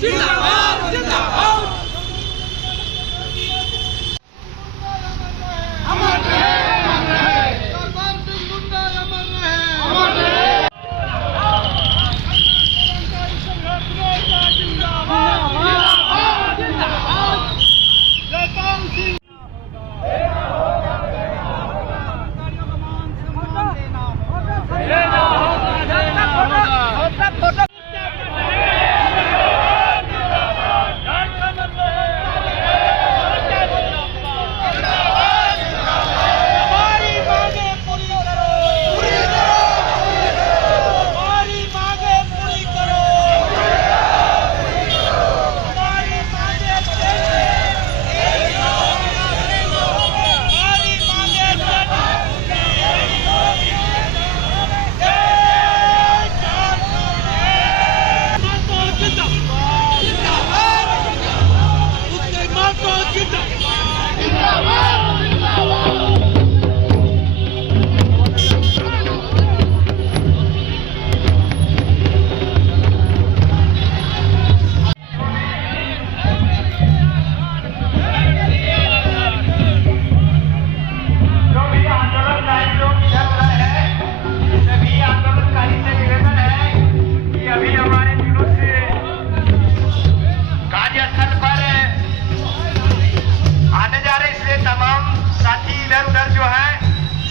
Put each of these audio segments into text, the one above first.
जिंदाबाद जिंदाबाद। अमर रहे सरदार सिंह मुंडा, अमर रहे अमर रहे। जिंदाबाद जिंदाबाद। जयपाल सिंह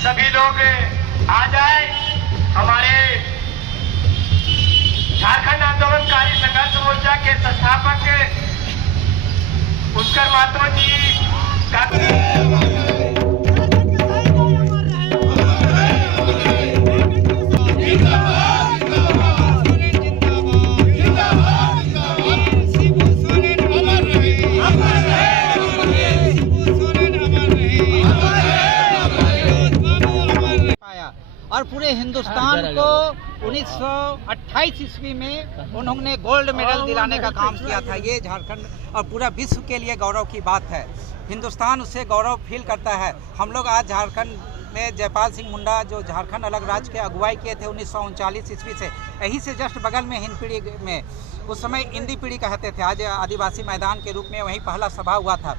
सभी लोग आ जाए। हमारे झारखंड आंदोलनकारी संघर्ष मोर्चा के संस्थापक पुष्कर महतो जी का और पूरे हिंदुस्तान को 1928 ईस्वी में उन्होंने गोल्ड मेडल दिलाने का काम किया था। ये झारखंड और पूरा विश्व के लिए गौरव की बात है। हिंदुस्तान उससे गौरव फील करता है। हम लोग आज झारखंड में जयपाल सिंह मुंडा जो झारखंड अलग राज्य के अगुवाई किए थे 1939 ईस्वी से, यहीं से जस्ट बगल में हिंद पीढ़ी में, उस समय इंदी पीढ़ी कहते थे, आज आदिवासी मैदान के रूप में वहीं पहला सभा हुआ था।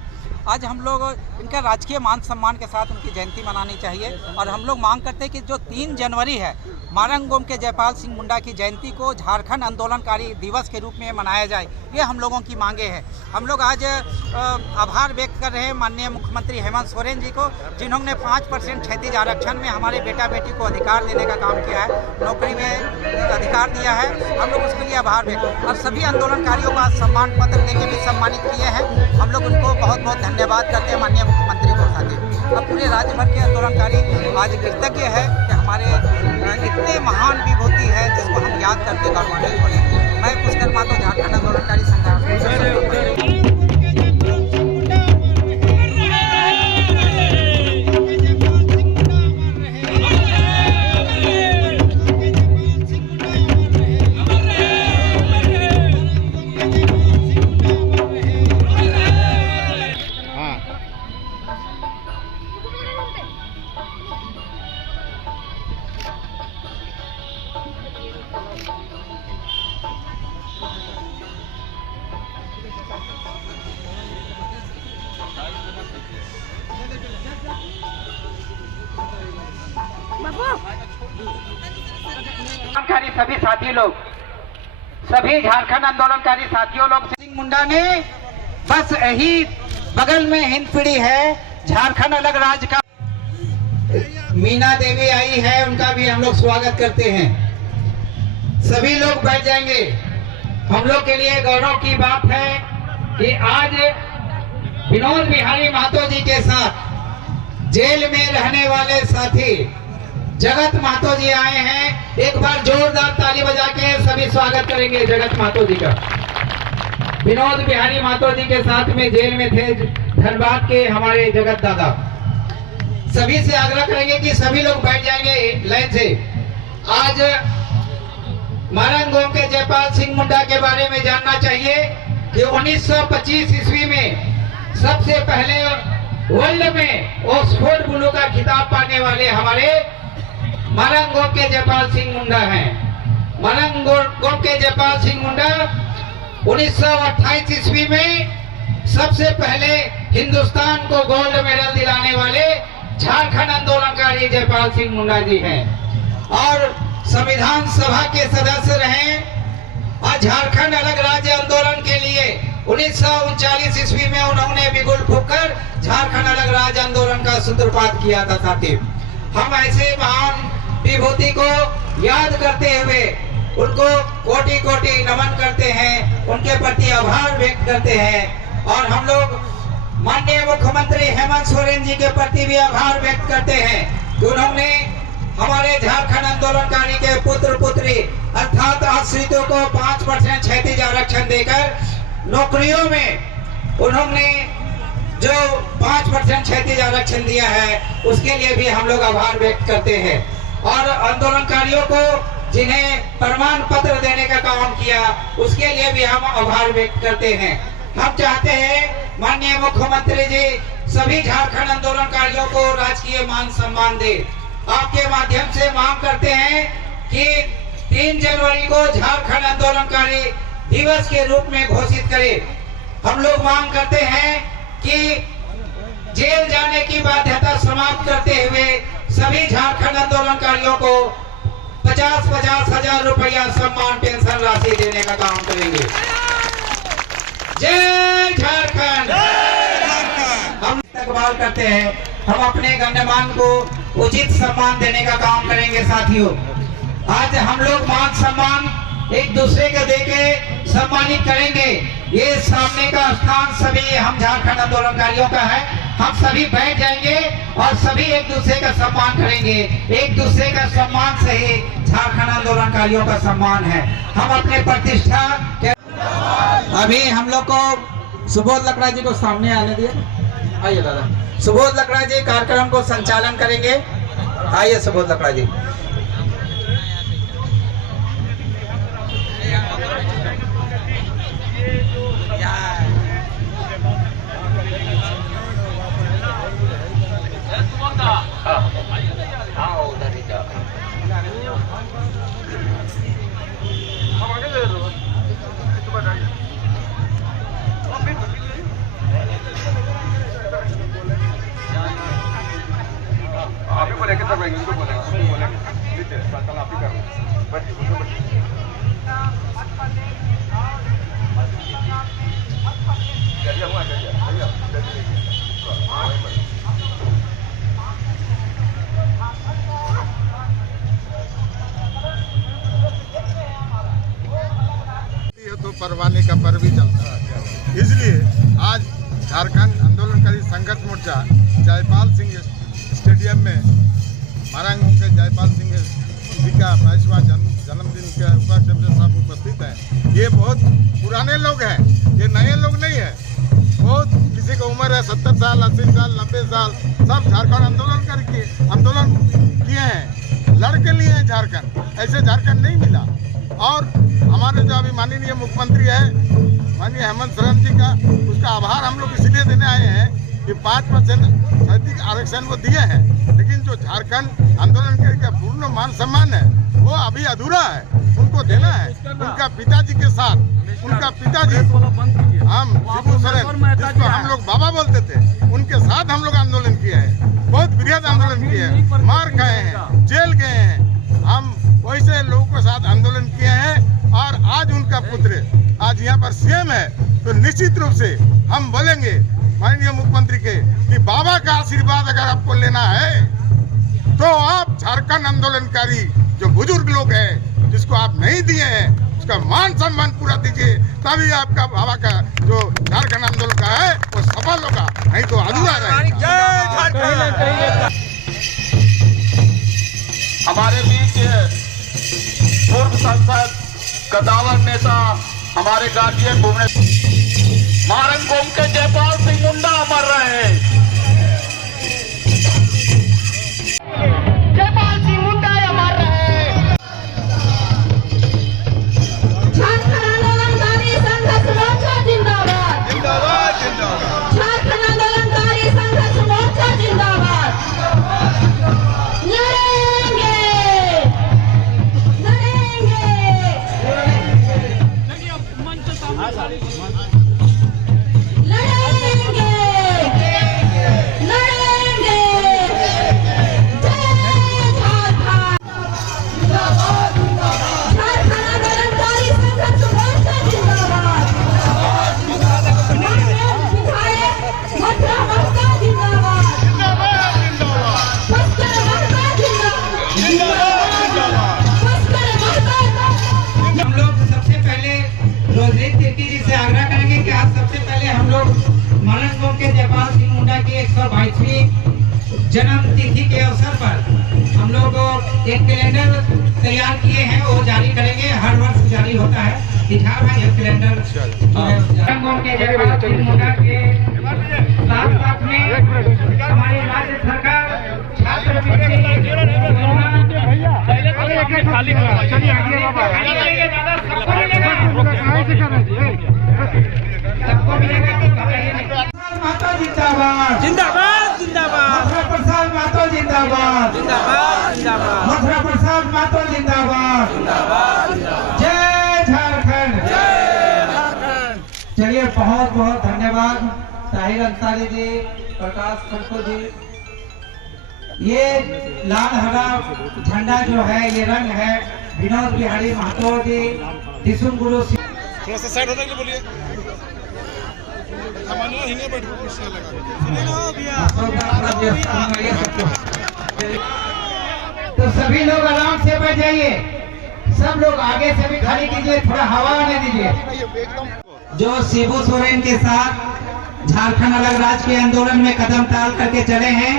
आज हम लोग इनका राजकीय मान सम्मान के साथ उनकी जयंती मनानी चाहिए। और हम लोग मांग करते हैं कि जो 3 जनवरी है मारंगगोम के जयपाल सिंह मुंडा की जयंती को झारखंड आंदोलनकारी दिवस के रूप में मनाया जाए। ये हम लोगों की मांगे हैं। हम लोग आज आभार व्यक्त कर रहे हैं माननीय मुख्यमंत्री हेमंत सोरेन जी को, जिन्होंने 5% क्षैतिज आरक्षण में हमारे बेटा बेटी को अधिकार देने का काम किया है, नौकरी में अधिकार दिया है। हम लोग उसके लिए आभार व्यक्त और सभी आंदोलनकारियों का सम्मान पत्र देकर भी सम्मानित किए हैं। हम लोग उनको बहुत बहुत धन्यवाद करते हैं माननीय मुख्यमंत्री को साथ। अब पूरे राज्य भर के आंदोलनकारी आज कृतज्ञ है कि हमारे इतने महान विभूति है जिसको हम याद करके गौरवान्वित होंगे। मैं पुष्कर महतो, झारखंड आंदोलनकारी संघ। सभी साथी लोग, सभी झारखंड आंदोलनकारी साथियों लोग, सिंह मुंडा ने बस यही बगल में हिंद पीढ़ी है झारखंड अलग राज्य का। मीना देवी आई है, उनका भी हम लोग स्वागत करते हैं। सभी लोग बैठ जाएंगे। हम लोग के लिए गौरव की बात है कि आज विनोद बिहारी महतो जी के साथ जेल में रहने वाले साथी जगत महतो जी आए हैं। एक बार जोरदार ताली बजा के सभी स्वागत करेंगे जगत महतो जी का। विनोद बिहारी महतो जी के साथ में जेल में थे धनबाद के हमारे जगत दादा। सभी से आग्रह करेंगे कि सभी लोग बैठ जाएंगे लाइन से। आज मारंगगोम के जयपाल सिंह मुंडा के बारे में जानना चाहिए कि 1925 ईस्वी में सबसे पहले वर्ल्ड में ऑक्सफोर्ड ब्लू का खिताब पाने वाले हमारे मारंगगोम के जयपाल सिंह मुंडा हैं। मारंगगोम के जयपाल सिंह मुंडा 1928 ईस्वी में सबसे पहले हिंदुस्तान को गोल्ड मेडल दिलाने वाले झारखंड आंदोलनकारी जयपाल सिंह मुंडा जी हैं और संविधान सभा के सदस्य रहे और झारखंड अलग राज्य आंदोलन के लिए 1939 ईस्वी में उन्होंने बिगुल फूंककर झारखंड अलग राज्य आंदोलन का सूत्रपात किया था। साथियों, हम ऐसे महान विभूति को याद करते हुए उनको कोटि कोटि नमन करते हैं, उनके प्रति आभार व्यक्त करते हैं और हम लोग माननीय मुख्यमंत्री हेमंत सोरेन जी के प्रति भी आभार व्यक्त करते हैं कि उन्होंने हमारे झारखंड आंदोलनकारी के पुत्र पुत्री अर्थात आश्रितों को 5% क्षैतिज आरक्षण देकर नौकरियों में उन्होंने जो 5% क्षैतिज आरक्षण दिया है उसके लिए भी हम लोग आभार व्यक्त करते हैं और आंदोलनकारियों को जिन्हें प्रमाण पत्र देने का काम किया उसके लिए भी हम आभार व्यक्त करते हैं। हम चाहते हैं माननीय मुख्यमंत्री जी सभी झारखंड आंदोलनकारियों को राजकीय मान सम्मान दे। आपके माध्यम से मांग करते हैं कि 3 जनवरी को झारखंड आंदोलनकारी दिवस के रूप में घोषित करे। हम लोग मांग करते हैं कि जेल जाने की बाध्यता समाप्त करते हुए सभी झारखंड आंदोलनकारियों को 50-50 हजार रुपया सम्मान पेंशन राशि देने का काम करेंगे। जय झारखंड। हम इस्तकबाल करते हैं, हम अपने गण्यमान को उचित सम्मान देने का काम करेंगे। साथियों, आज हम लोग मान सम्मान एक दूसरे को देके सम्मानित करेंगे। ये सामने का स्थान सभी हम झारखंड आंदोलनकारियों का है। हम सभी बैठ जाएंगे और सभी एक दूसरे का सम्मान करेंगे। एक दूसरे का सम्मान से ही झारखंड आंदोलनकारियों का सम्मान है। हम अपने प्रतिष्ठा के अभी हम लोग को सुबोध लकड़ा जी को सामने आने दिए। आइए दादा, सुबोध लकड़ा जी कार्यक्रम को संचालन करेंगे। आइए सुबोध लकड़ा जी। आप ही बोलेंगे तब उनको बोलेंगे नीचे कल आप ही कर तो परवाने का पर्व भी चलता है। इसलिए आज झारखंड आंदोलनकारी संघर्ष मोर्चा जयपाल सिंह स्टेडियम में मारांग के जयपाल सिंह जी का 22वां जन्मदिन के उपलक्ष्य में सब उपस्थित हैं। ये बहुत पुराने लोग हैं, ये नए लोग नहीं हैं। बहुत किसी को उम्र है 70 साल, 80 साल, 90 साल, सब झारखंड आंदोलन किए हैं, लड़ के लिए हैं झारखंड। ऐसे झारखंड नहीं मिला। और हमारे जो अभी माननीय मुख्यमंत्री है माननीय हेमंत सोरेन जी का, उसका आभार हम लोग इसलिए देने आए हैं कि 5% क्षैतिज आरक्षण वो दिए हैं, लेकिन जो झारखंड आंदोलन का पूर्ण मान सम्मान है वो अभी अधूरा है, उनको देना है। उनका पिताजी के साथ, उनका पिताजी हम शिबू सोरेन जिसको हम लोग बाबा बोलते थे, उनके साथ हम लोग आंदोलन किए हैं, बहुत बृहद आंदोलन किए हैं, मार खाए हैं, जेल गए हैं। हम वैसे लोगों के साथ आंदोलन किए हैं और आज उनका पुत्र आज यहाँ पर सीएम है, तो निश्चित रूप से हम बोलेंगे माननीय मुख्यमंत्री के कि बाबा का आशीर्वाद अगर आपको लेना है तो आप झारखंड आंदोलनकारी जो बुजुर्ग लोग हैं जिसको आप नहीं दिए हैं उसका मान सम्मान पूरा दीजिए, तभी आपका बाबा का जो झारखंड आंदोलन का है वो सफल होगा, नहीं तो अधूरा रहेगा। हमारे बीच पूर्व सांसद कदावर नेता हमारे गार्जियन भुवनेश्वर मारंग गोम के जयपाल सिंह मुंडा अमर रहे। जयपाल सिंह मुंडा अमर रहे। झारखंड आंदोलनकारी संघर्ष मोर्चा जिंदाबाद, जिंदाबाद जिंदाबाद। झारखंड आंदोलनकारी संघर्ष मोर्चा जिंदाबाद। लड़ेंगे लड़ेंगे। मारंग गोम के जयपाल सिंह मुंडा की 122वीं जन्म तिथि के अवसर पर हम लोग एक कैलेंडर तैयार किए हैं, वो जारी करेंगे। हर वर्ष जारी होता है। दिखा भाई ये कैलेंडर मारंग गोम के जयपाल सिंह मुंडा के साथ में हमारी राज्य सरकार छात्रवृत्ति सबको मिलेगा। माता जिंदाबाद जिंदाबाद जिंदाबाद मथुरा प्रसाद मातो जिंदाबाद जिंदाबाद जिंदाबाद मथुरा प्रसाद मातो जिंदाबाद जय झारखंड। चलिए बहुत बहुत धन्यवाद ताहिर अंसारी जी, प्रकाश खड़को जी। ये लाल हरा झंडा जो है ये रंग है विनोद बिहारी महतो जी, दिसुम गुरु सिंह। थोड़ा सा साइड होने के लिए बोलिए। सामान्य हिंगे बैठ कुर्सी तो सभी लोग आराम से बैठ जाइए, सब लोग आगे से भी खाली कीजिए, थोड़ा हवा आने दीजिए। जो शिबू सोरेन के साथ झारखंड अलग राज्य के आंदोलन में कदम ताल करके चले हैं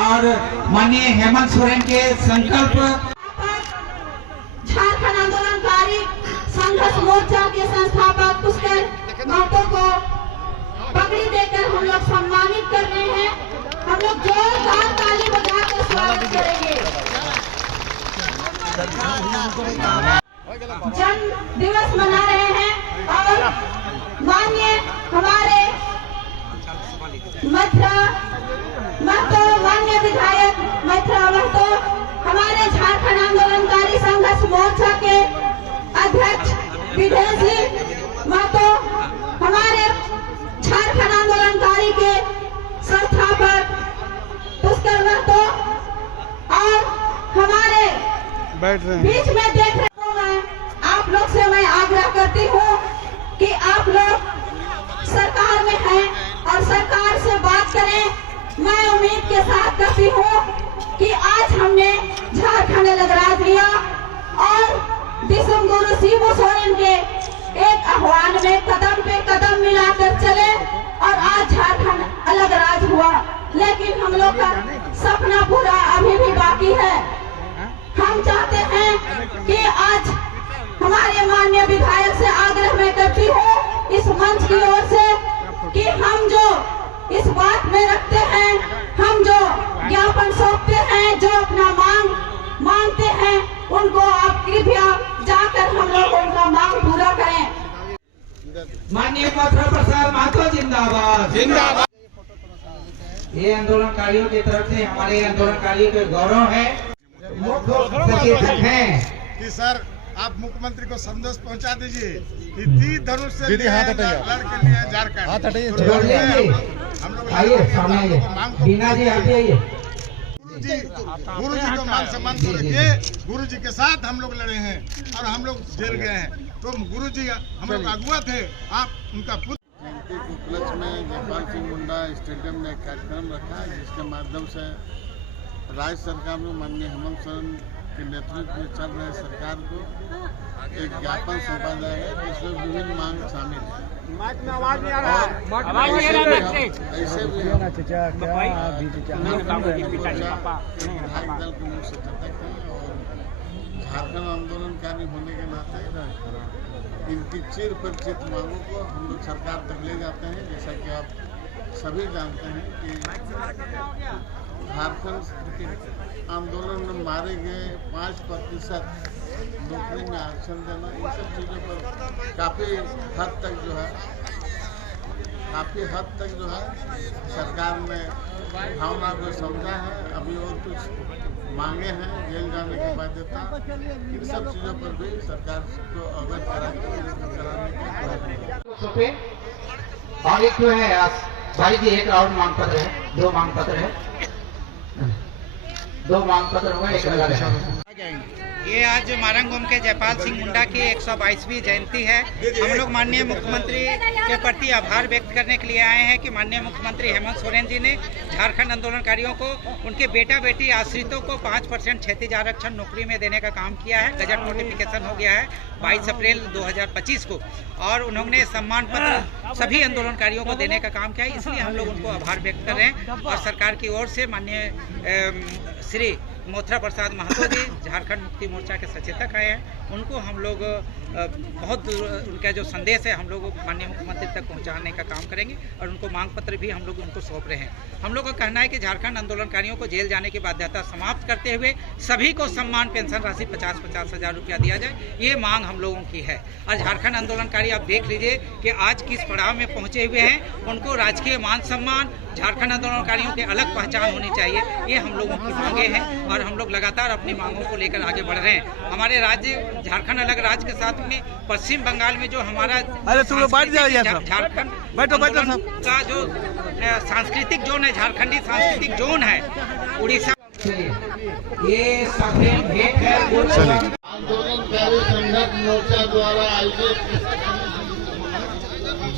और माननीय हेमंत सोरेन के संकल्प झारखंड आंदोलनकारी संघर्ष मोर्चा के संस्थापक पुष्कर महतो को पगड़ी देकर हम लोग सम्मानित कर रहे हैं। हम लोग जोरदार ताली बजाकर स्वागत करेंगे। जन्म दिवस मना रहे हैं और माननीय हमारे मथुरा महतो, माननीय विधायक मथुरा महतो, हमारे झारखंड आंदोलनकारी संघर्ष मोर्चा के अध्यक्ष विदेशी महतो, हमारे झारखंड आंदोलनकारी के संस्थापक पुष्कर महतो और हमारे बीच में देख रहे हूँ मैं आप लोग से मैं आग्रह करती हूँ कि आप लोग सरकार में हैं और सरकार से बात करें। मैं उम्मीद के साथ कहती हूँ कि आज हमने झारखंड अलग राज लिया और दिसुम गुरु शिबू सोरेन के एक आह्वान में कदम पे कदम मिलाकर चले और आज झारखंड अलग राज हुआ। लेकिन हम लोग का सपना पूरा अभी भी बाकी है। हम चाहते हैं कि आज हमारे माननीय विधायक से आग्रह में करती हूँ इस मंच की ओर से कि हम जो इस बात में रखते हैं, हम जो ज्ञापन सौंपते हैं, जो अपना मांगते हैं, उनको आप कृपया जाकर हम लोग उनका मांग पूरा करें। माननीय मथुरा प्रसाद महतो जिंदाबाद जिंदाबाद। ये आंदोलनकारियों की तरफ से हमारे आंदोलनकारियों के गौरव है, सचेतक हैं कि सर आप मुख्यमंत्री को संदेश पहुंचा दीजिए कि 30 धनुष से लड़के लिए झारखंड हम लोग आइए सामने आइए, बीना जी आप आइए। गुरु जी को मान सम्मान को रखिए। गुरु जी के साथ हम लोग लड़े हैं और हम लोग जेल गए हैं, तो गुरु जी हम लोग अगुआ थे, आप उनका पुत्र। जयंती के उपलक्ष्य में जयपाल सिंह मुंडा स्टेडियम में एक कार्यक्रम रखा है, जिसके माध्यम से राज्य सरकार में माननीय हेमंत सोरेन के नेतृत्व में चल रहे सरकार को एक ज्ञापन सौंपा जाएगा, जिसमें विभिन्न मांग शामिल है। ऐसे भी विधायक दल के मुख्य सचेतक हैं और झारखंड आंदोलनकारी होने के नाते इनकी चिर परिचित मांगों को हम लोग सरकार तक ले जाते हैं। जैसा कि आप सभी जानते हैं कि झारखंड आंदोलन में मारे गए 5% नौकरी में आरक्षण देना, इन सब चीज़ों पर काफ़ी हद तक जो है सरकार ने भावना को समझा है। अभी और कुछ मांगे हैं, जेल जाने की बाध्यता, इन सब चीज़ों पर भी सरकार को अवगत कराने की और एक जो है भाई जी एक राउंड मांग पत्र है, 2 मांग पत्र है, 2 मांग पत्र होगा, एक अलग है। ये आज मारंगोम के जयपाल सिंह मुंडा की 122वीं जयंती है। हम लोग माननीय मुख्यमंत्री के प्रति आभार व्यक्त करने के लिए आए हैं कि माननीय मुख्यमंत्री हेमंत सोरेन जी ने झारखंड आंदोलनकारियों को उनके बेटा बेटी आश्रितों को 5% क्षैतिज आरक्षण नौकरी में देने का काम किया है। गजट नोटिफिकेशन हो गया है 22 अप्रैल 2025 को, और उन्होंने सम्मान पत्र सभी आंदोलनकारियों को देने का काम किया है। इसलिए हम लोग उनको आभार व्यक्त कर रहे हैं। और सरकार की ओर से माननीय श्री मोथरा प्रसाद महतो जी झारखंड मुक्ति मोर्चा के सचेतक आए हैं, उनको हम लोग बहुत उनका जो संदेश है हम लोग माननीय मुख्यमंत्री तक पहुंचाने का काम करेंगे, और उनको मांग पत्र भी हम लोग उनको सौंप रहे हैं। हम लोग का कहना है कि झारखंड आंदोलनकारियों को जेल जाने की बाध्यता समाप्त करते हुए सभी को सम्मान पेंशन राशि 50-50 हज़ार रुपया दिया जाए, ये मांग हम लोगों की है। और झारखंड आंदोलनकारी आप देख लीजिए कि आज किस पड़ाव में पहुंचे हुए हैं। उनको राजकीय मान सम्मान, झारखंड आंदोलनकारियों की अलग पहचान होनी चाहिए, ये हम लोगों की मांगे हैं। और हम लोग लगातार अपनी मांगों को लेकर आगे बढ़ रहे हैं। हमारे राज्य झारखंड अलग राज्य के साथ में पश्चिम बंगाल में जो हमारा झारखंड का जो सांस्कृतिक जोन है, झारखंडी सांस्कृतिक जोन है, उड़ीसा ये सफेद भेंट है। आंदोलनकारी संघर्ष मोर्चा द्वारा आयोजित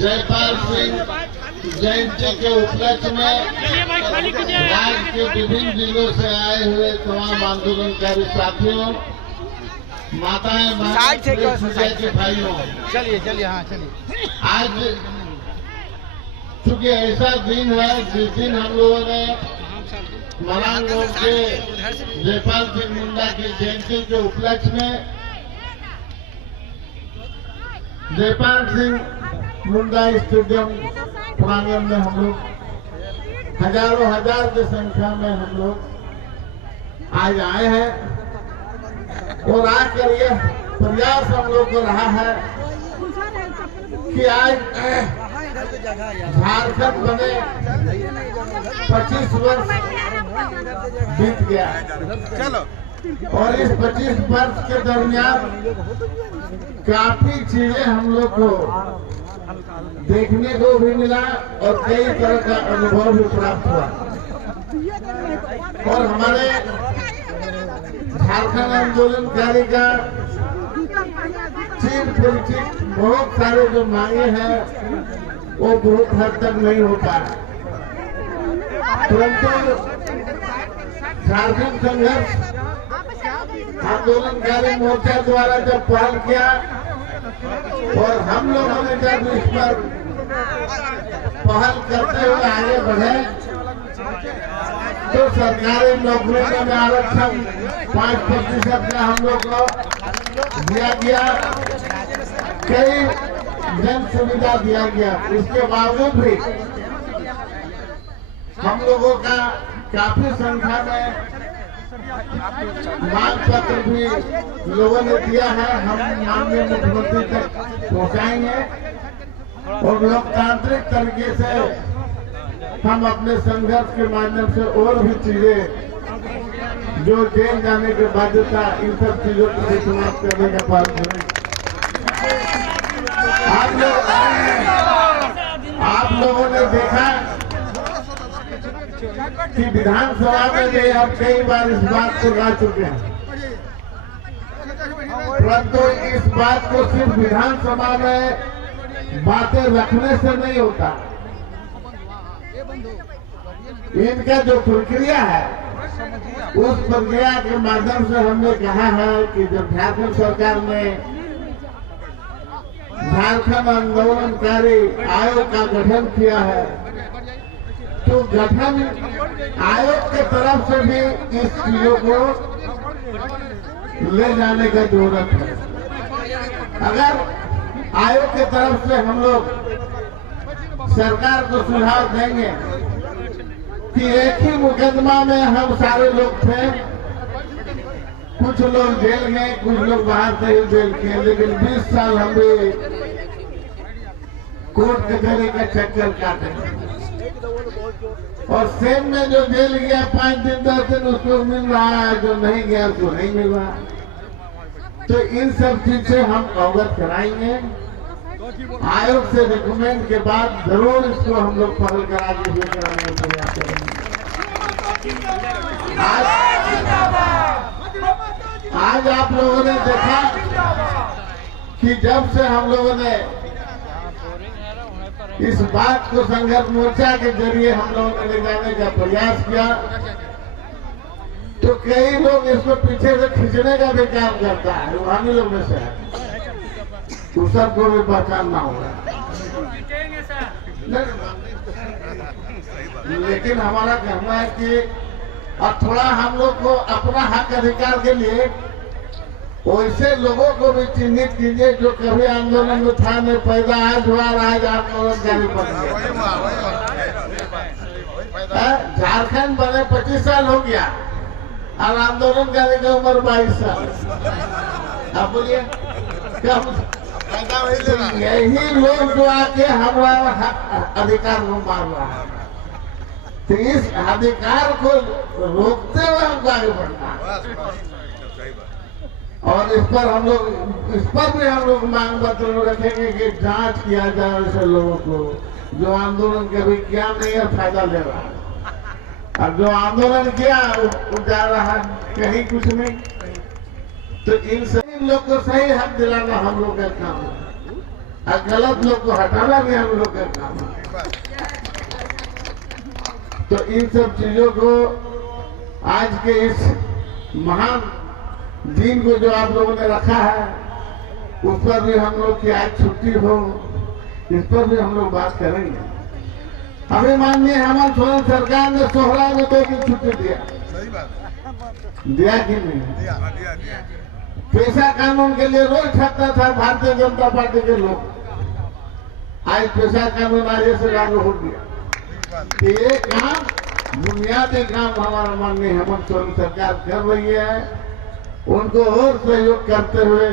जयपाल सिंह जयंती के उपलक्ष्य में राज्य के विभिन्न जिलों से आए हुए तमाम आंदोलनकारी साथियों, माताएं, बहनों के भाइयों, चलिए हाँ चलिए। आज चूंकि ऐसा दिन है जिस दिन हम लोगों ने मारंगोम के जयपाल सिंह मुंडा की जयंती के उपलक्ष्य में जयपाल सिंह मुंडा स्टेडियम प्रांगण में हम लोग हजारों हजार की संख्या में हम लोग आज आए हैं, और आकर यह प्रयास हम लोग को रहा है कि आज झारखंड बने 25 वर्ष बीत गया, चलो, और इस 25 वर्ष के दरमियान काफी चीजें हम लोग को देखने को भी मिला और कई तरह का अनुभव भी प्राप्त हुआ। और हमारे झारखंड आंदोलनकारी का चीर परिचित बहुत सारे जो मांगे हैं वो बहुत हद तक नहीं हो पाया, परंतु झारखंड संघर्ष आंदोलनकारी मोर्चा द्वारा जब पहल किया और हम लोगों ने जब इस पर पहल करते हुए आगे बढ़े, तो सरकारी नौकरियों में आरक्षण 5% का हम लोग को दिया गया, कई जन सुविधा दिया गया। इसके बावजूद भी हम लोगों का काफी संख्या में मांग पत्र भी लोगों ने दिया है, हम माननीय मुख्यमंत्री तक पहुंचाएंगे, और लोकतांत्रिक तरीके से हम अपने संघर्ष के माध्यम से और भी चीजें जो जेल जाने की बाध्यता, इन सब चीजों को भी समाप्त करने का प्रयास करेंगे। आप लोगों ने देखा कि विधानसभा में भी हम कई बार इस बात को ला चुके हैं, परंतु इस बात को सिर्फ विधानसभा में बातें रखने से नहीं होता। इनका जो प्रक्रिया है उस प्रक्रिया के माध्यम से हमने कहा है कि जब झारखंड सरकार ने झारखंड आंदोलनकारी आयोग का गठन किया है, तो गठन आयोग के तरफ से भी इस चीजों को ले जाने का जरूरत है। अगर आयोग के तरफ से हम लोग सरकार को सुझाव देंगे कि एक ही मुकदमा में हम सारे लोग थे, कुछ लोग जेल गए, कुछ लोग बाहर से ही जेल किए, लेकिन 20 साल हम भी कोर्ट कचहरी का चक्कर काटे, और सेम में जो जेल गया 5 दिन 10 दिन उसको मिल रहा है, जो नहीं गया उसको नहीं मिल रहा। तो इन सब चीज से हम अवगत कराएंगे, आयोग से रिकमेंड के बाद जरूर इसको हम लोग पहल करा के कराने का प्रयास करेंगे। आज आप लोगों ने देखा कि जब से हम लोगों ने इस बात को संघर्ष मोर्चा के जरिए हम लोगों ने ले जाने का प्रयास किया, तो कई लोग इसको पीछे से खींचने का भी काम करता है, रूहानी लोग में से है, तो सबको भी पहचानना होगा। लेकिन हमारा कहना है कि अब थोड़ा हम लोग को अपना हक अधिकार के लिए वैसे लोगों को भी चिन्हित कीजिए जो कभी आंदोलन में था, में पैदा आज हुआ, आज आंदोलन जारी बन गया। झारखंड बने 25 साल हो गया और आंदोलन करने की उम्र 22 साल। आप बोलिए कब यही लोग जो आके हमारा अधिकार को मार रहा है, तो इस अधिकार को रोकते हुए हमको आगे बढ़ना है। और इस पर भी हम लोग मांग पत्र रखेंगे कि जांच किया जाए ऐसे लोगों को जो आंदोलन के भी क्या नहीं है, फायदा ले रहा है, और जो आंदोलन किया वो जा रहा है कहीं कुछ नहीं। तो इन सभी लोग को सही हक दिलाना हम लोग का काम है, और गलत लोग को हटाना भी हम लोग का काम है। तो इन सब चीजों को आज के इस महान दिन को जो आप लोगों ने रखा है, उस पर भी हम लोग की आज छुट्टी हो, इस पर भी हम लोग बात करेंगे। अभी माननीय हेमंत सोरेन सरकार ने सोहरा में 2 दिन छुट्टी दिया कि नहीं? पेशा कानून के लिए रोज छटता था भारतीय जनता पार्टी के लोग, आज पेशा कानून आज से लागू हो गया। ये काम बुनियादी काम हमारा माननीय हेमंत सोरेन सरकार कर रही है। उनको और सहयोग करते हुए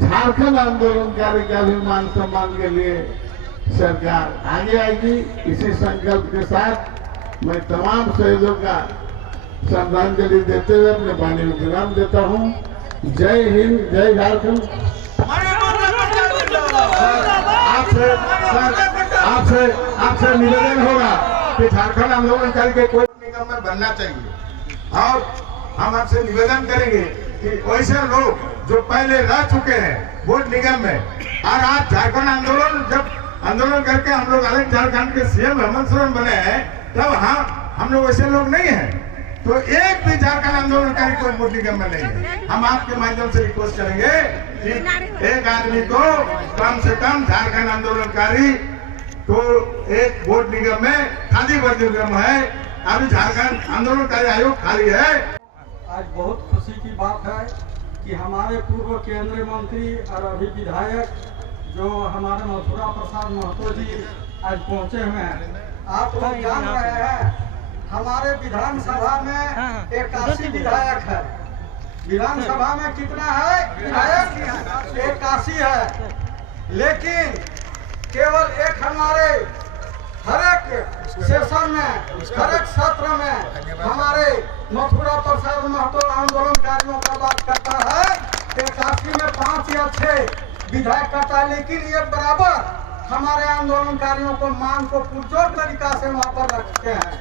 झारखंड आंदोलनकारी का भी मान सम्मान के लिए सरकार आगे आएगी। इसी संकल्प के साथ मैं तमाम शहीदों का श्रद्धांजलि देते हुए अपने वाणी में विराम देता हूँ। जय हिंद, जय झारखंड। आपसे निवेदन होगा कि झारखंड आंदोलनकारी के कोई निगम में बनना चाहिए, और हम आपसे निवेदन करेंगे कि वैसे लोग जो पहले रह चुके हैं वोट निगम में, और आज झारखंड आंदोलन जब आंदोलन करके हम लोग अलग झारखंड के सीएम हेमंत सोरेन बने हैं, तब हम लोग वैसे लोग नहीं हैं। तो एक भी झारखंड आंदोलनकारी कोई वोट निगम में नहीं है। हम आपके माध्यम से रिक्वेस्ट करेंगे कि एक आदमी को कम से कम झारखंड आंदोलनकारी तो एक वोट निगम में खाली वोट निगम है, अभी झारखंड आंदोलनकारी आयोग खाली है। आज बहुत खुशी की बात है कि हमारे पूर्व केंद्रीय मंत्री और अभी विधायक जो हमारे मथुरा प्रसाद महतो जी आज पहुंचे हुए हैं। आप लोग जान रहे हैं हमारे विधानसभा में 81 विधायक है। विधानसभा में कितना है विधायक? 81 है, लेकिन केवल एक हमारे हर एक सेशन में, हर एक सत्र में हमारे मथुरा प्रसाद महतो आंदोलनकारियों का बात करता है। 81 में 5 या 6 विधायक करता है, लेकिन ये बराबर हमारे आंदोलनकारियों को मांग को पुरजोर तरीका से वहाँ पर रखते हैं।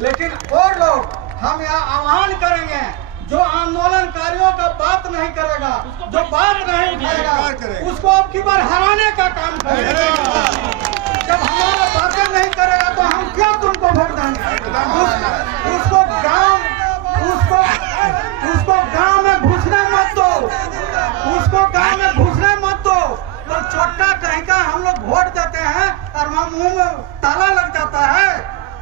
लेकिन और लोग हम यहाँ आह्वान करेंगे, जो आंदोलनकारियों का बात नहीं करेगा, जो बात नहीं उठाएगा, उसको अब की बार हराने का काम करेगा। जब हमारा बातें नहीं करेगा तो हम क्यों तुमको वोट देंगे? उसको गांव में घुसने मत दो, उसको गांव में घुसने मत दो। तो छोटा कहीं का हम लोग वोट देते हैं और वहाँ मुंह में ताला लग जाता है,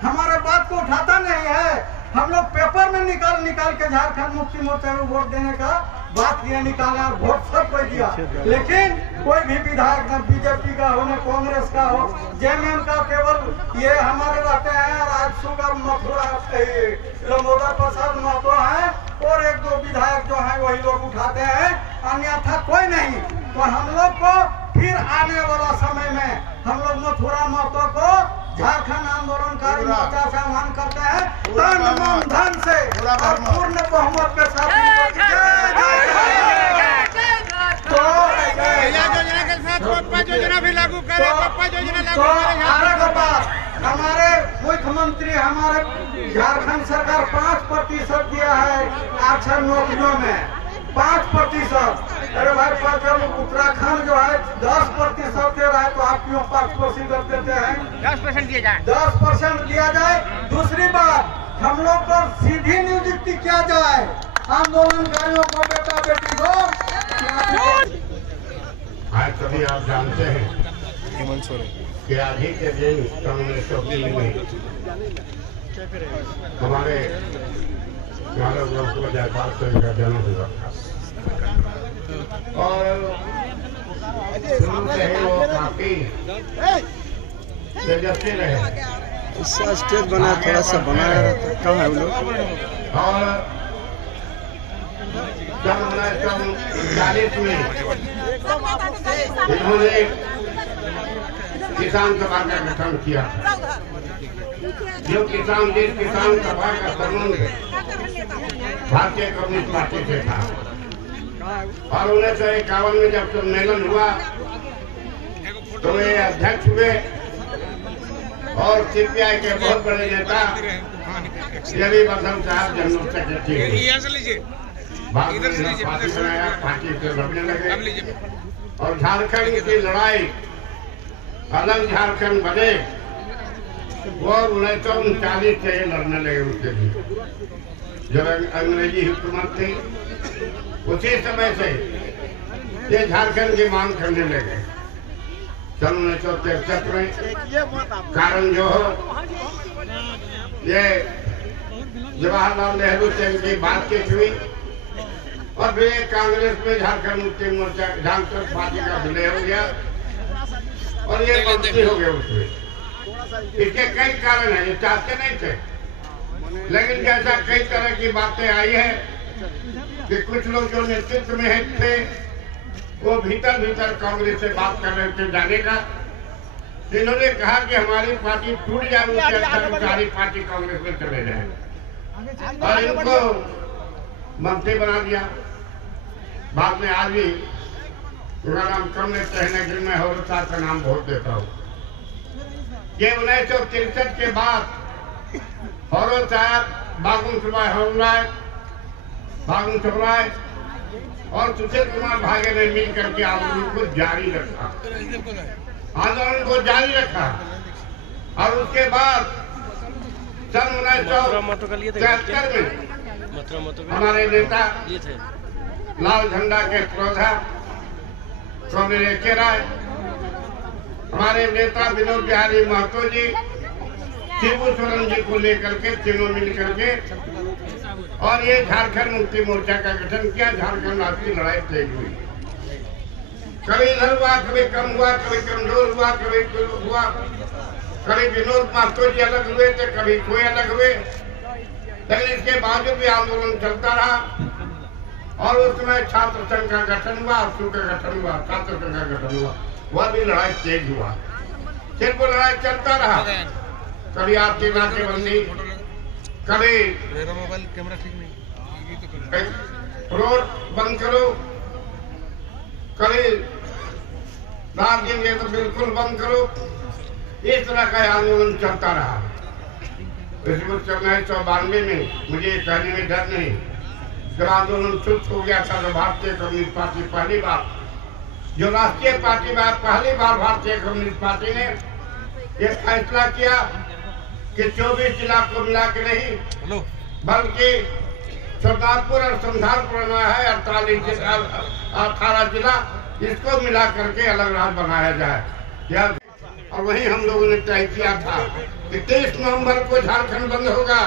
हमारे बात को उठाता नहीं है। हम लोग पेपर में निकाल के झारखंड मुक्ति मोर्चा में वोट देने का बात किया, निकाला और वोट सब कोई दिया, लेकिन कोई भी विधायक न बीजेपी का हो न कांग्रेस का हो, जेएमएम का केवल ये हमारे रहते हैं। और आज सुगर मथुरा लंबोदर प्रसाद महतो है और 1-2 विधायक जो है वही लोग उठाते हैं, अन्यथा कोई नहीं। तो हम लोग को फिर आने वाला समय में हम लोग मथुरा महतो को झारखंड आंदोलनकारी मोर्चा से आह्वान करते हैं, तन मन धन से और पूर्ण बहुमत के साथ। योजना भी लागू करें, योजना लागू करें। हमारे मुख्यमंत्री हमारे झारखंड सरकार 5% दिया है आरक्षण नौकरियों में, 5%। अरे भाई जब उत्तराखंड जो है 10% दे रहा है तो आप क्यों 5% देते हैं? 10% दिया जाए। 10% दिया जाए। दूसरी बात, हम लोग को सीधी नियुक्ति किया जाए आंदोलनकारियों को, बेटा बेटी को। आज सभी आप जानते हैं कि आज ही के दिन 1903 में हमारे माधव गौतम जयपाल सिंह का जन्म हुआ था और शुरू से ही वो काफी तेजस्वी रहे। इसका स्टेज बना थोड़ा सा बनाया रहता है। कहाँ है वो लोग? और जब 1940 में इन्होंने किसान सभा का गठन किया था, जो किसान सभा का संबंध भारतीय कम्युनिस्ट पार्टी से था। और 1951 में जब सम्मेलन हुआ तो वे अध्यक्ष हुए और सीपीआई के बहुत बड़े नेता श्री बसंत साहब जनरल सेक्रेटरी पार्टी बनाया, पार्टी से लड़ने लगे और झारखंड की लड़ाई अलग झारखंड बने वो 1939 से लड़ने लगे उसके लिए। जब अंग्रेजी हुकूमत थी उसी समय से ये झारखंड की मांग करने लगे। सन 1963 में कारण जो हो ये जवाहरलाल नेहरू से इनकी बातचीत हुई और फिर कांग्रेस में झारखंड मुक्ति मोर्चा झारखंड पार्टी का विलय हो गया और ये मंत्री हो गए उसमें। इसके कई कारण हैं, ये चाहते नहीं थे, लेकिन जैसा कई तरह की बातें आई है कि कुछ लोग जो नेतृत्व में थे वो भीतर कांग्रेस से बात कर रहे थे जाने का। इन्होंने कहा कि हमारी पार्टी टूट जाए, उसके अच्छा सारी पार्टी कांग्रेस में चले जाए और इनको मंत्री बना दिया। बाद में आज भी उनका नाम कम लेते हैं, लेकिन मैं हौरत साहब का नाम बहुत देता हूँ। ये 1963 के बाद हौरत साहब, बागुन सुब्राय और सुशील कुमार भागे ने मिल करके आंदोलन को जारी रखा और उसके बाद सन 1973 में हमारे नेता लाल झंडा के प्रोधा स्वामी रेखे राय, हमारे नेता विनोद बिहारी महतो जी, शिबू सोरेन जी को लेकर के तीनों मिल करके और ये झारखंड मुक्ति मोर्चा का गठन किया। झारखंड राज्य की लड़ाई तेज हुई, कभी इधर हुआ, कभी कम हुआ, कभी कमजोर हुआ, कभी हुआ, कभी विनोद महतो जी अलग हुए थे, कभी कोई अलग हुए, लेकिन इसके बावजूद भी आंदोलन चलता रहा। और उस समय छात्र संघ का गठन हुआ, ASU का गठन हुआ, छात्र संघ का गठन हुआ, वह भी लड़ाई तेज हुआ। सिर्फ वो लड़ाई चलता रहा, कभी आपकी नाकेबंदी, कभी रोड बंद करो, कभी रात दिन ये तो बिल्कुल बंद करो, इस तरह का आंदोलन चलता रहा। 1992 में मुझे कहने में डर नहीं, जब आंदोलन शुरू हो गया था तो भारतीय कम्युनिस्ट पार्टी पहली बार, जो राष्ट्रीय पार्टी पहली बार भारतीय कम्युनिस्ट पार्टी ने ये फैसला किया कि 24 जिला को मिला के नहीं बल्कि सरदारपुर और संधारपुर में है 18 जिला, इसको मिला करके अलग राज्य बनाया जाए। और वहीं हम लोगों ने तय किया था कि 23 नवंबर को झारखंड बंद होगा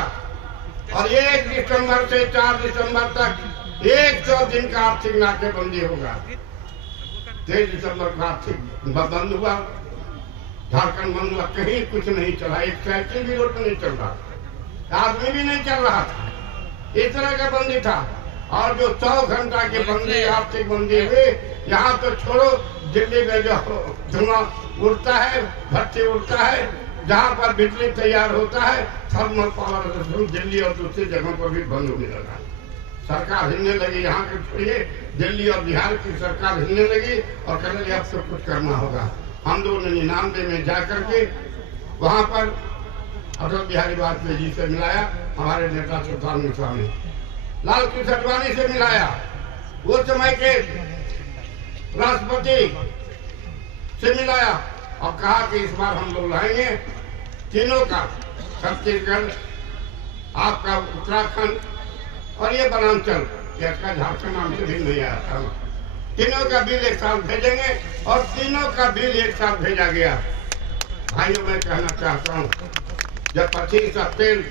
और 1 दिसंबर से 4 दिसंबर तक 100 दिन का आर्थिक नाकेबंदी होगा। 23 दिसंबर को आर्थिक बंद हुआ, झारखंड बंद हुआ, कहीं कुछ नहीं चला, एक साइकिल भी रोड नहीं चल रहा, आदमी भी नहीं चल रहा था, इस तरह का बंदी था। और जो 100 घंटा की बंदी, आर्थिक बंदी हुई, यहाँ तो छोड़ो, दिल्ली में जो धुआं उड़ता है, भट्टी उड़ता है, जहाँ पर बिजली तैयार होता है, थर्मल पावर दिल्ली और दूसरी जगहों पर भी बंद होने लगा। सरकार हिलने लगी, यहाँ के छोड़िए, दिल्ली और बिहार की सरकार हिलने लगी और कहने लगी अब तो कुछ करना होगा। हम लोगों ने 99 में जाकर के वहाँ पर अटल बिहारी वाजपेयी जी से मिलाया, हमारे नेता सुल्तान मिश्रा ने लाल कृष्ण आडवाणी से मिलाया उस समय के राष्ट्रपति से मिलाया और कहा कि इस बार हम लोग लाएंगे तीनों का, छत्तीसगढ़, आपका उत्तराखंड और ये वनांचल, इसका झारखंड नाम से भी नहीं आया था। तीनों का बिल एक साथ भेजेंगे और तीनों का बिल एक साथ भेजा गया। भाइयों, मैं कहना चाहता हूँ, जब 25 अप्रैल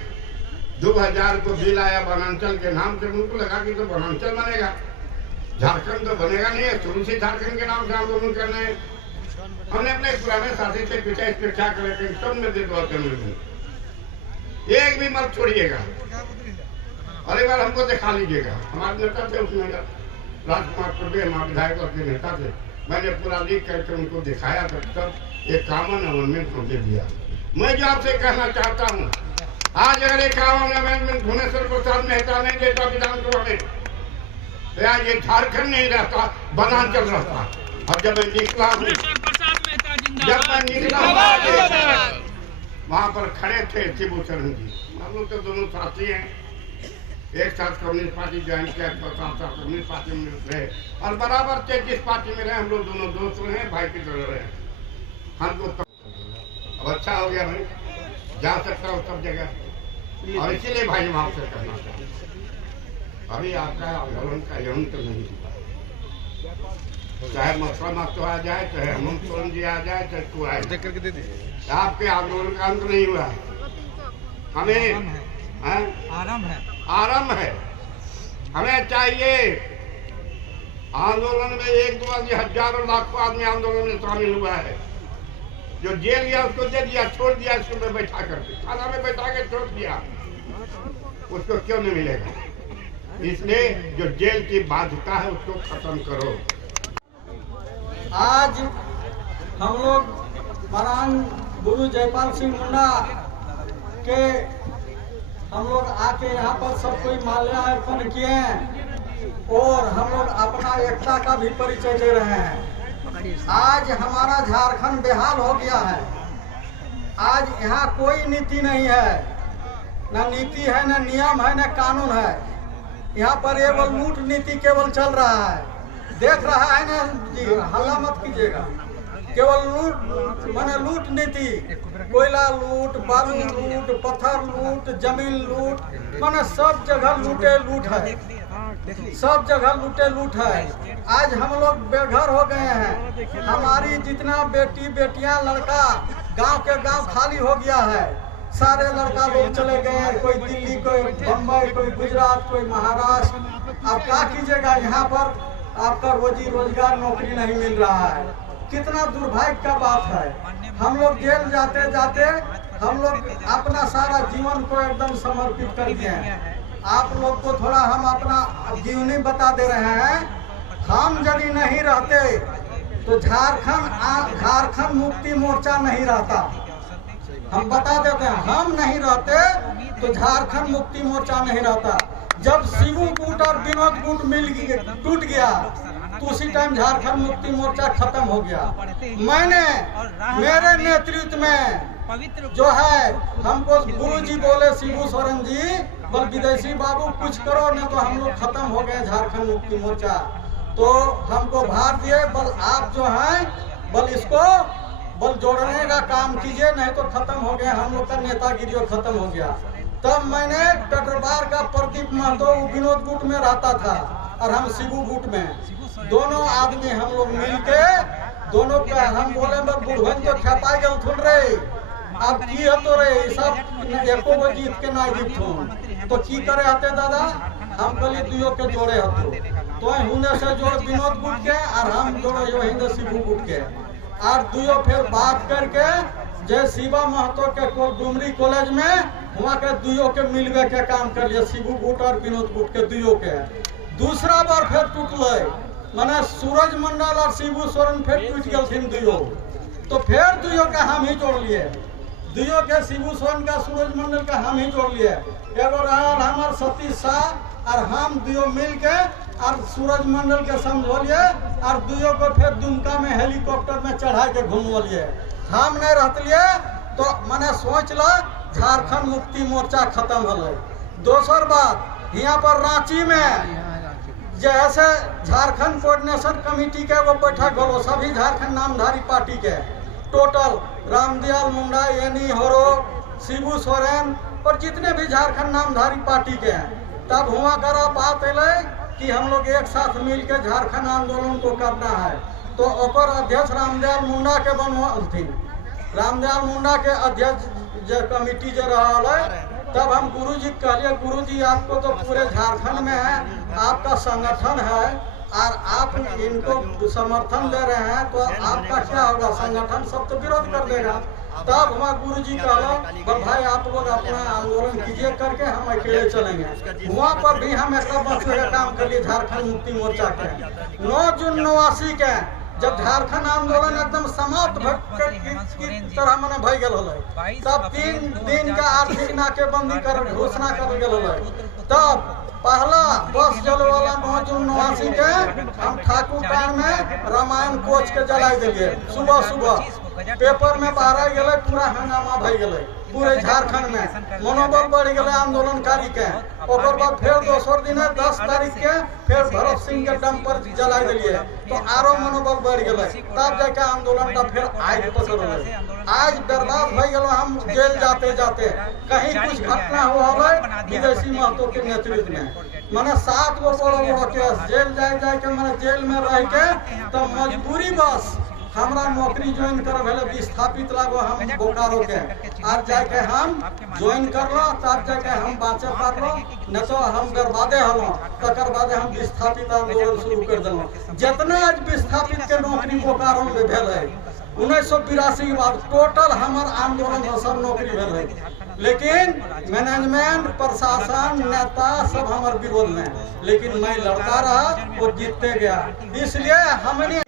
2000 को बिल आया वनांचल के नाम से, उनको लगा कि तो वनांचल बनेगा, झारखंड तो बनेगा नहीं है। शुरू से झारखंड के नाम से आंदोलन करने हैं। हमने अपने पुराने साथी से पूछा इस पर क्या करें, सब में दे दो, एक भी मत छोड़िएगा और एक बार हमको दिखा लीजिएगा। हमारे नेता थे उसमें, राजकुमार कुर्बे हमारे विधायक के नेता थे। मैंने पूरा लिख करके उनको दिखाया, तब एक कॉमन अमेंडमेंट को दे दिया। मैं जो आपसे कहना चाहता हूँ, आज अगर एक कॉमन अमेंडमेंट भुवनेश्वर प्रसाद मेहता नहीं देता विधानसभा में, तो आज ये झारखंड नहीं रहता, वनांचल रहता। और जब मैं निकला वहाँ पर खड़े थे शिबू सोरेन जी, हम लोग तो दोनों साथी हैं, एक साथ कम्युनिस्ट पार्टी ज्वाइन किया, 5 साल कम्युनिस्ट पार्टी में रहे और बराबर थे, जिस पार्टी में रहे हम लोग दोनों दोस्त रहे, भाई की तरह रहे। हमको अब अच्छा हो गया भाई, जा सकता हूँ सब जगह। और इसीलिए भाई हम आपसे करना चाहते हैं, अभी आपका आंदोलन का यौन तो नहीं हुआ, चाहे मसला मत आ जाए, चाहे हेमंत सोरेन जी आ जाए, चाहे तू आए, आपके आंदोलन का अंत नहीं हुआ। हमें आराम है। हमें चाहिए आंदोलन में 1-2 आदमी, हजारों लाखों आदमी आंदोलन में शामिल हुआ है। जो जेल गया उसको दे दिया, छोड़ दिया, इसको में बैठा करके, थाना में बैठा के छोड़ दिया, उसको क्यों नहीं मिलेगा? इसलिए जो जेल की बाध्यता है उसको खत्म करो। आज हम लोग महाराज गुरु जयपाल सिंह मुंडा के हम लोग आके यहाँ पर सब कोई माल्यार्पण किए हैं और हम लोग अपना एकता का भी परिचय दे रहे हैं। आज हमारा झारखंड बेहाल हो गया है। आज यहाँ कोई नीति नहीं है, न नीति है, न नियम है, न कानून है। यहाँ पर केवल लूट नीति केवल चल रहा है। देख रहा है ना जी, हल्ला मत कीजिएगा। केवल लूट माने लूट नीति, कोयला लूट, बालू लूट, पत्थर लूट, जमीन लूट, माने सब जगह लूटे लूट है, सब जगह लूटे लूट है। आज हम लोग बेघर हो गए हैं। हमारी जितना बेटी बेटियां लड़का गांव के गांव खाली हो गया है। सारे लड़का लोग चले गए हैं, कोई दिल्ली, कोई बम्बई, कोई गुजरात, कोई महाराष्ट्र। अब क्या कीजिएगा, यहाँ पर आपका रोजी रोजगार नौकरी नहीं मिल रहा है। कितना दुर्भाग्य का बात है। हम लोग जेल जाते जाते हम लोग अपना सारा जीवन को एकदम समर्पित कर दिए हैं। आप लोग को थोड़ा हम अपना जीवनी बता दे रहे हैं। हम यदि नहीं रहते तो झारखंड मुक्ति मोर्चा नहीं रहता। हम बता देते हैं, हम नहीं रहते तो झारखंड मुक्ति मोर्चा नहीं रहता। जब शिबू गुट और विनोद गुट टूट गया तो उसी टाइम झारखंड मुक्ति मोर्चा खत्म हो गया। मैंने मेरे नेतृत्व में जो है, हमको गुरुजी बोले शिबू सोरेन जी, बल विदेशी बाबू कुछ करो, नहीं तो हम लोग खत्म हो गए झारखंड मुक्ति मोर्चा। तो हमको भार दिए, बल आप जो है बल इसको बल जोड़ने का काम कीजिए, नहीं तो खत्म हो गया, हम लोग का नेतागिरी खत्म हो गया। तब मैंने पेट्रोबार का प्रदीप महतो विनोद गुट में रहता था और हम शिबू गुट में, दोनों आदमी हम लोग मिलके दोनों का हम बोले बुढ़वन तो खेपा गल थुन रे, अब की तो रे सब एको गो जीत के ना जीत तो की करे हते दादा, हम कली दुयो के जोड़े हतो, तो हुने से जोड़ विनोद गुट के और हम जोड़ो यो हिंद शिबू गुट के, और दुयो फिर बात करके जय शिवा महतो के डुमरी कॉलेज में वहाँ के दुयो के मिलवे के काम कर लिया, शिबू गुट और विनोद गुट के दुयो के। दूसरा बार फिर टूटल, माने सूरज मंडल और शिबू सोरेन फिर टूट गए दुयो, तो फिर दुयो के हम ही जोड़ लिए, दुयो के शिबू सोरेन का सूरज मंडल का हम ही जोड़ लिए। एगो रहल हमार सतीश शाह और हम दुयो मिल के और सूरज मंडल के समझोलिए और दुयो को फिर दुमका में हेलीकॉप्टर में चढ़ा के घूमलिए। हम नहीं रहतलिए तो मैंने सोच ला झारखंड मुक्ति मोर्चा खत्म हो। दोसर बात, यहाँ पर रांची में जैसे झारखंड कोऑर्डिनेशन कमेटी के वो बैठक हो सभी झारखंड नामधारी पार्टी के टोटल रामदयाल मुंडा, एनी होरो, शिबू सोरेन और जितने भी झारखंड नामधारी पार्टी के हैं, तब हुआ करा बात अले कि हम लोग एक साथ मिलकर झारखंड आंदोलन को करना है। तो ओकर अध्यक्ष रामदयाल मुंडा के बनवालथिन। रामदयाल मुंडा के अध्यक्ष जो कमेटी जो रहा है, तब हम गुरुजी कहलिए, गुरुजी आपको तो पूरे झारखंड में है, आपका संगठन है और आप इनको समर्थन दे रहे हैं, तो आपका क्या होगा, संगठन सब तो विरोध कर देगा। तब हमारा गुरुजी कहला भाई आप लोग अपना आंदोलन कीजिए करके हम अकेले चलेंगे। वहाँ पर भी हम एक काम करिए झारखंड मुक्ति मोर्चा के 9 जून 89 के जब झारखंड आंदोलन एकदम समाप्त की तरह मने भई गेल होले, तब 3 दिन का आर्थिक नाकेबंदी कर घोषणा कर गेल होले। तब पहला बस जल वाला 9 जून 89 के हम ठाकुरटार में रामायण कोच के जलाई दिए। सुबह सुबह पेपर में बाहर गए, पूरा हंगामा भई गए पूरे झारखंड में, मनोबल बढ़ गए आंदोलनकारी के। ओकर बाद फिर दोसर दिन 10 तारीख के फिर भरत सिंह के दम पर जला दिए, तो आरो मनोबल बढ़ गए। तब जाके आंदोलन का फिर आग पकड़ आज बर्बाद भई गए। हम जेल जाते जाते कहीं कुछ घटना हुआ विदेशी महतो के नेतृत्व में, मैंने 7 गो बड़ा केस जेल जाए के मैंने जेल में रह के तब मजबूरी बस हमरा नौकरी ज्वाइन कर भेले विस्थापित लागो हम बोकारो के आज जाके हम ज्वाइन करलो, तब जाके हम बाँचे पारलो, न तो हम बर्बादे हलो। तकर बाद हम विस्थापित आंदोलन शुरू कर दिलो। जितना आज विस्थापित के नौकरी बोकारो में भेले 1982 के बाद टोटल हमार आंदोलन सब नौकरी भेले, लेकिन मैनेजमेंट प्रशासन नेता सब हमारे विरोध में, लेकिन मैं लड़ता रहा, वो जीतते गया। इसलिए हमने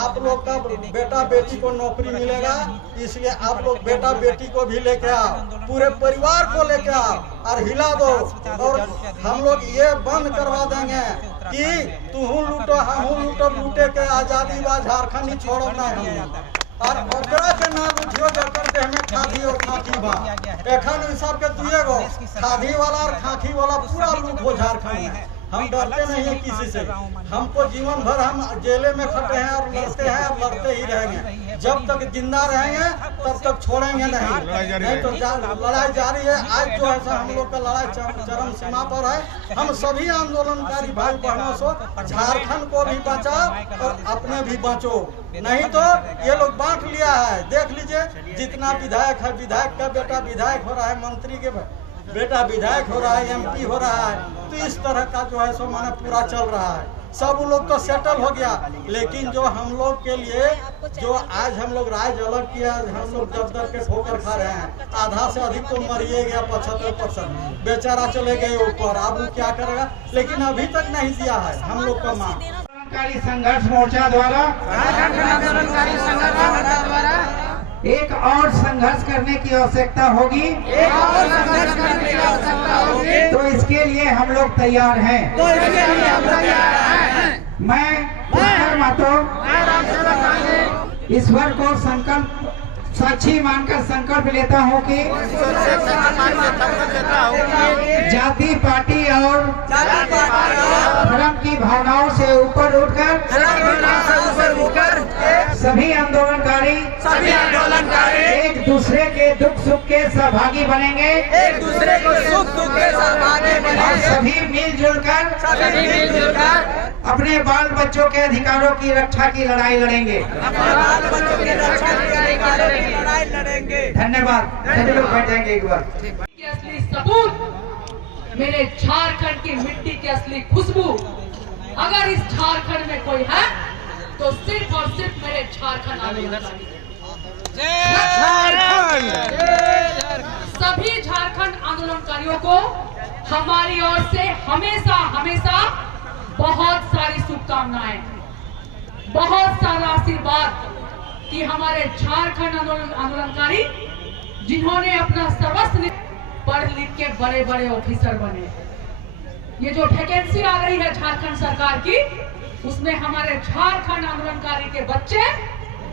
आप लोग का बेटा बेटी को नौकरी मिलेगा, इसलिए आप लोग बेटा बेटी को भी लेके आओ, पूरे परिवार को लेके आओ और हिला दो। और हम लोग ये बंद करवा देंगे कि तू लूटो हम लूटो, लूटे के आजादी बा झारखंड छोड़ो ना हम, और ओकरा के ना लूटियो जकर के हमें खादी और खाकी बा। एखन हिसाब के दुए गो खादी वाला और खाकी वाला पूरा लूट हो झारखंड में। हम डरते नहीं है किसी से, हमको जीवन भर हम जेले में खटे हैं और लड़ते हैं और लड़ते ही रहेंगे। जब तक जिंदा रहेंगे तब तक छोड़ेंगे नहीं तो लड़ाई जारी है। आज जो है हम लोग का लड़ाई चरम सीमा पर है। हम सभी आंदोलनकारी भाई बहनों से झारखंड को भी बचाओ और अपने भी बचो, नहीं तो ये लोग बांट लिया है। देख लीजिए जितना विधायक है, विधायक का बेटा विधायक हो रहा है, मंत्री के बेटा विधायक हो रहा है, MP हो रहा है, तो इस तरह का जो है सो माने पूरा चल रहा है। सब लोग तो सेटल हो गया, लेकिन जो हम लोग के लिए जो आज हम लोग राज अलग किया, हम लोग दर दर के ठोकर खा रहे हैं। आधा से अधिक तो मरिए गया, 75% बेचारा चले गए ऊपर। अब वो क्या करेगा, लेकिन अभी तक नहीं दिया है हम लोग का मांग। संघर्ष मोर्चा द्वारा एक और संघर्ष करने की आवश्यकता होगी, तो इसके लिए हम लोग तैयार हैं। मैं महतो ईश्वर को संकल्प साक्षी मानकर संकल्प लेता हूं कि जाति पार्टी और धर्म की भावनाओं से ऊपर उठकर सभी आंदोलनकारी एक दूसरे के दुख सुख के सहभागी बनेंगे, एक दूसरे को सुख दुख के सहभागी बनेंगे और सभी मिलजुल कर अपने बाल बच्चों के अधिकारों की रक्षा की लड़ाई लड़ेंगे। धन्यवाद। सभी लोग बैठ जाएंगे एक बार। असली सबूत, मेरे झारखंड की मिट्टी की असली खुशबू अगर इस झारखंड में कोई है तो सिर्फ और सिर्फ मेरे झारखंड आंदोलनकारी। सभी झारखंड आंदोलनकारियों को हमारी ओर से हमेशा हमेशा बहुत सारी शुभकामनाएं, बहुत सारा आशीर्वाद कि हमारे झारखंड आंदोलनकारी जिन्होंने अपना सर्वस्व पढ़ लिख के बड़े बड़े ऑफिसर बने, ये जो वैकेंसी आ रही है झारखंड सरकार की, उसमें हमारे झारखंड आंदोलनकारी के बच्चे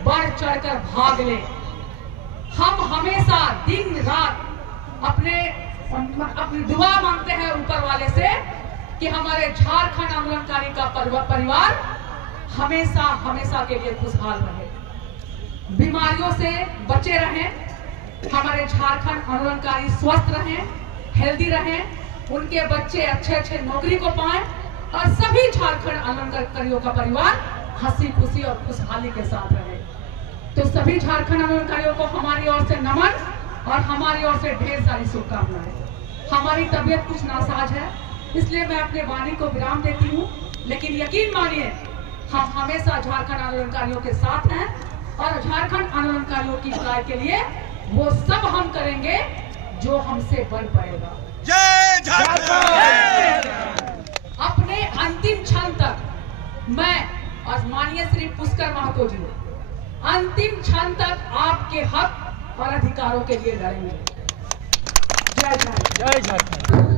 बढ़ चढ़कर भाग ले। हम हमेशा दिन रात अपनी दुआ मांगते हैं ऊपर वाले से कि हमारे झारखंड आंदोलनकारी का परिवार हमेशा हमेशा के लिए खुशहाल रहे, बीमारियों से बचे रहें, हमारे झारखंड आंदोलनकारी स्वस्थ रहें, हेल्दी रहें, उनके बच्चे अच्छे अच्छे नौकरी को पाएं और सभी झारखंड आंदोलनकारियों का परिवार हंसी खुशी और खुशहाली के साथ रहे। तो सभी झारखंड आंदोलनकारियों को हमारी ओर से नमन और हमारी ओर से ढेर सारी शुभकामनाएं। हमारी तबीयत कुछ नासाज है, इसलिए मैं अपने वाणी को विराम देती हूँ, लेकिन यकीन मानिए हम हमेशा झारखंड आंदोलनकारियों के साथ हैं और झारखंड आंदोलनकारियों की भलाई के लिए वो सब हम करेंगे जो हमसे बन पड़ेगा। जय झारखंड! अपने अंतिम क्षण तक मैं और माननीय श्री पुष्कर महतो जी अंतिम क्षण तक आपके हक और अधिकारों के लिए लड़ेंगे। जय झारखंड! जय झारखंड!